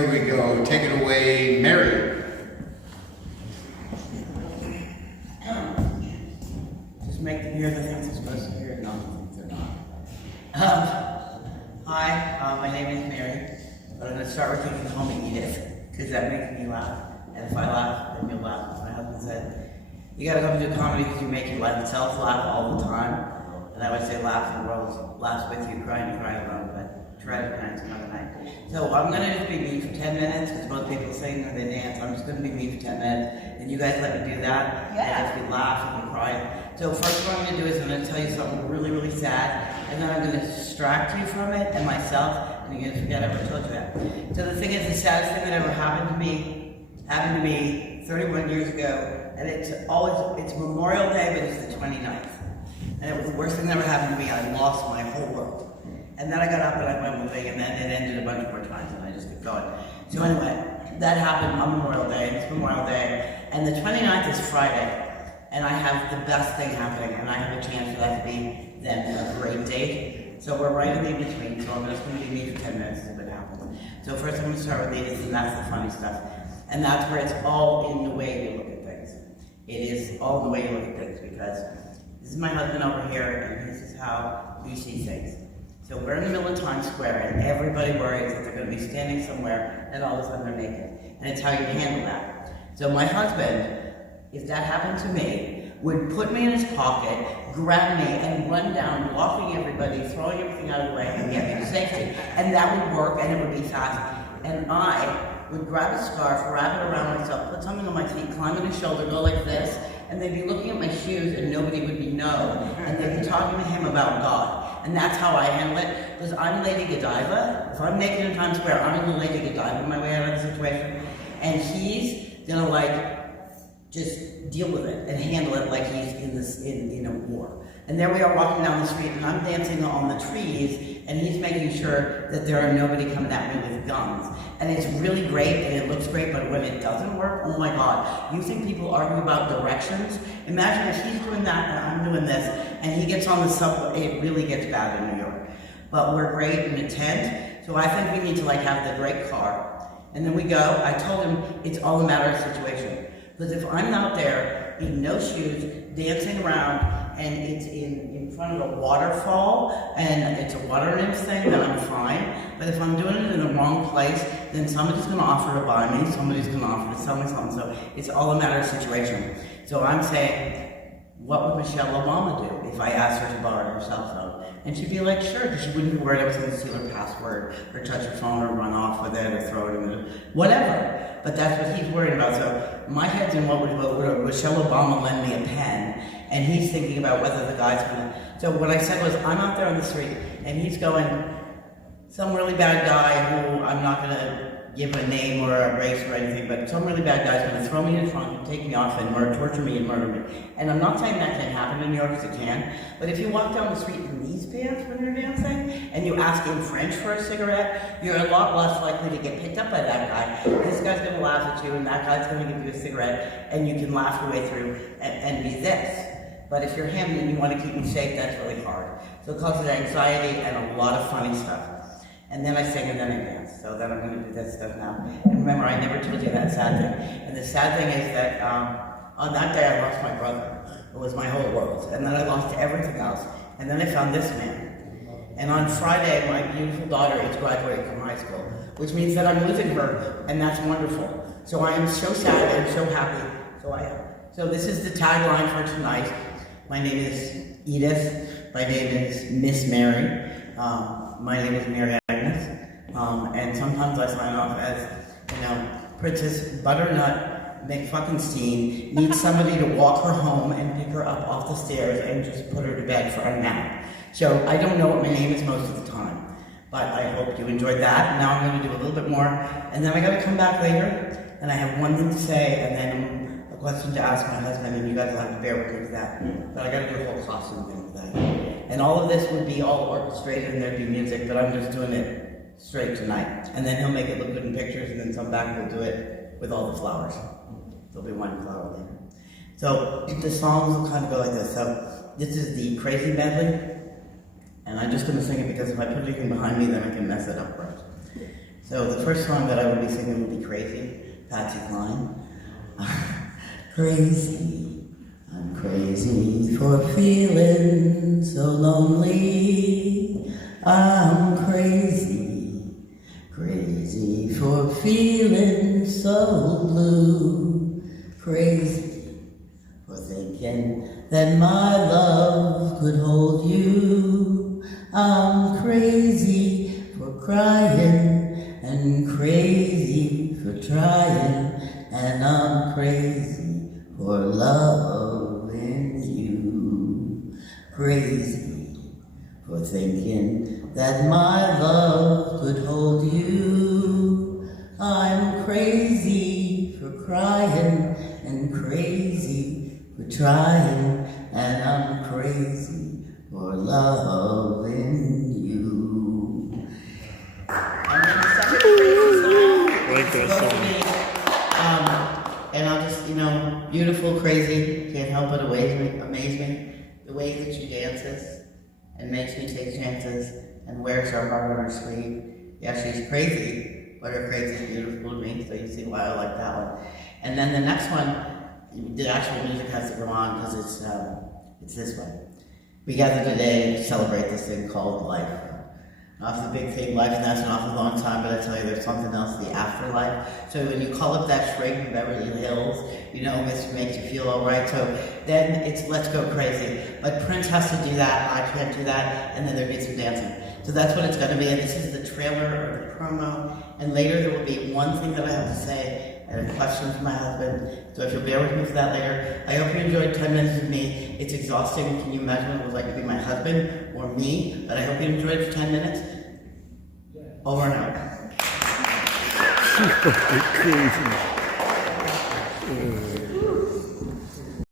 There we go. Take it away, Mary. Just make them hear the things they're supposed to hear, not the things they're not. Hi, my name is Mary, but I'm going to start with taking home Edith, because that makes me laugh. And if I laugh, then you'll laugh. My husband said, you got to come do comedy because you make yourself laugh all the time. And I would say laugh and the world laughs with you, crying alone, but try to cry another night. So I'm going to just be me for 10 minutes, because most people sing when they dance. I'm just going to be me for 10 minutes, and you guys let me do that. Yeah. And if we laugh and we cry. So first what I'm going to do is I'm going to tell you something really, really sad, and then I'm going to distract you from it and myself, and you're going to forget I ever told you that. So the thing is, the saddest thing that ever happened to me 31 years ago, and it's Memorial Day, but it's the 29th. And it was the worst thing that ever happened to me. I lost my whole world. And then I got up and I went moving, and then it ended a bunch more times, and I just kept going. So anyway, that happened on Memorial Day, and it's Memorial Day, and the 29th is Friday, and I have the best thing happening, and I have a chance for that to be then a great date. So we're right in the in-between, so I'm just going to be me for 10 minutes and see what happens. So first I'm going to start with Edith, and that's the funny stuff. And that's where it's all in the way you look at things. It is all in the way you look at things, because this is my husband over here, and this is how you see things. So we're in the middle of Times Square, and everybody worries that they're going to be standing somewhere, and all of a sudden they're naked. And it's how you handle that. So my husband, if that happened to me, would put me in his pocket, grab me, and run down, blocking everybody, throwing everything out of the way, and get me to safety. And that would work, and it would be fast. And I would grab a scarf, wrap it around myself, put something on my feet, climb on his shoulder, go like this, and they'd be looking at my shoes, and nobody would know. And they'd be talking to him about God. And that's how I handle it, because I'm Lady Godiva. If I'm naked in Times Square, I'm in the Lady Godiva my way out of the situation. And he's gonna just deal with it and handle it like he's in a war. And there we are walking down the street, and I'm dancing on the trees, and he's making sure that there are nobody coming at me with guns. And it's really great, and it looks great, but when it doesn't work, oh my God. You think people argue about directions? Imagine if he's doing that and I'm doing this, and he gets on the subway. It really gets bad in New York. But we're great in a tent, so I think we need to have the great car. And then we go. I told him it's all a matter of situation. Because if I'm out there in no shoes, dancing around, and it's in front of a waterfall, and it's a water nymph thing, then I'm fine. But if I'm doing it in the wrong place, then somebody's going to offer to buy me, somebody's going to offer to sell me something. So it's all a matter of situation. So I'm saying, what would Michelle Obama do if I asked her to borrow her cell phone? And she'd be like, sure, because she wouldn't be worried I was going to steal her password, or touch her phone, or run off with it, or throw it in the whatever. But that's what he's worried about. So my head's in what would Michelle Obama lend me a pen, and he's thinking about whether the guy's going to. So what I said was, I'm out there on the street, and he's going, some really bad guy who I'm not going to give a name or a race or anything, but some really bad guy's going to throw me in the trunk and take me off and torture me and murder me. And I'm not saying that can't happen in New York, because it can, but if you walk down the street in these pants when you're dancing, and you ask in French for a cigarette, you're a lot less likely to get picked up by that guy. This guy's going to laugh at you, and that guy's going to give you a cigarette, and you can laugh your way through and be this. But if you're him and you want to keep me safe, that's really hard. So it causes anxiety and a lot of funny stuff. And then I sing and then I dance. So then I'm going to do that stuff now. And remember, I never told you that sad thing. And the sad thing is that on that day I lost my brother. It was my whole world. And then I lost everything else. And then I found this man. And on Friday, my beautiful daughter is graduating from high school, which means that I'm losing her, and that's wonderful. So I am so sad and so happy. So this is the tagline for tonight. My name is Edith. My name is Miss Mary. My name is Maryagnes. And sometimes I sign off as, Princess Butternut McFuckenstein needs somebody to walk her home and pick her up off the stairs and just put her to bed for a nap. So I don't know what my name is most of the time, but I hope you enjoyed that. Now I'm going to do a little bit more, and then I got to come back later, and I have one thing to say, and then a question to ask my husband, and you guys will have to bear with me for that. But I got to do a whole costume thing for that. And all of this would be all orchestrated, and there'd be music, but I'm just doing it straight tonight. And then he'll make it look good in pictures, and then come back and we'll do it with all the flowers. There'll be one flower later. So the songs will kind of go like this. So this is the Crazy Medley, and I'm just going to sing it because if I put anything behind me, then I can mess it up, right? So the first song that I would be singing would be Crazy, Patsy Cline. Crazy, I'm crazy for feeling so lonely. I'm crazy, crazy for feeling so blue. Crazy for thinking that my love could hold you. I'm crazy for crying and crazy for trying, and I'm crazy for loving you. Crazy for thinking that my love could hold you. I'm crazy for crying and crazy for trying, and I'm crazy for loving you. And then the second crazy song Like that is supposed to song. be, and I'll just, beautiful, crazy, can't help but amaze me, the way that she dances and makes me take chances and wears her heart on her sleeve. Yeah, she's crazy, but her crazy is beautiful to me, so you see why I like that one. And then the next one, the actual music has to go on because it's this one. We gather today to celebrate this thing called life. Now, it's a big thing, life lasts an awful long time, but I tell you, there's something else, the afterlife. So when you call up that shrink from Beverly Hills, this makes you feel all right. So then it's let's go crazy. But Prince has to do that, I can't do that, and then there needs some dancing. So that's what it's going to be, and this is the trailer or the promo. And later there will be one thing that I have to say, and a question from my husband. So if you'll bear with me for that later. I hope you enjoyed 10 minutes with me. It's exhausting. Can you imagine what it was like to be my husband or me? But I hope you enjoyed it for 10 minutes. Over and out. Crazy.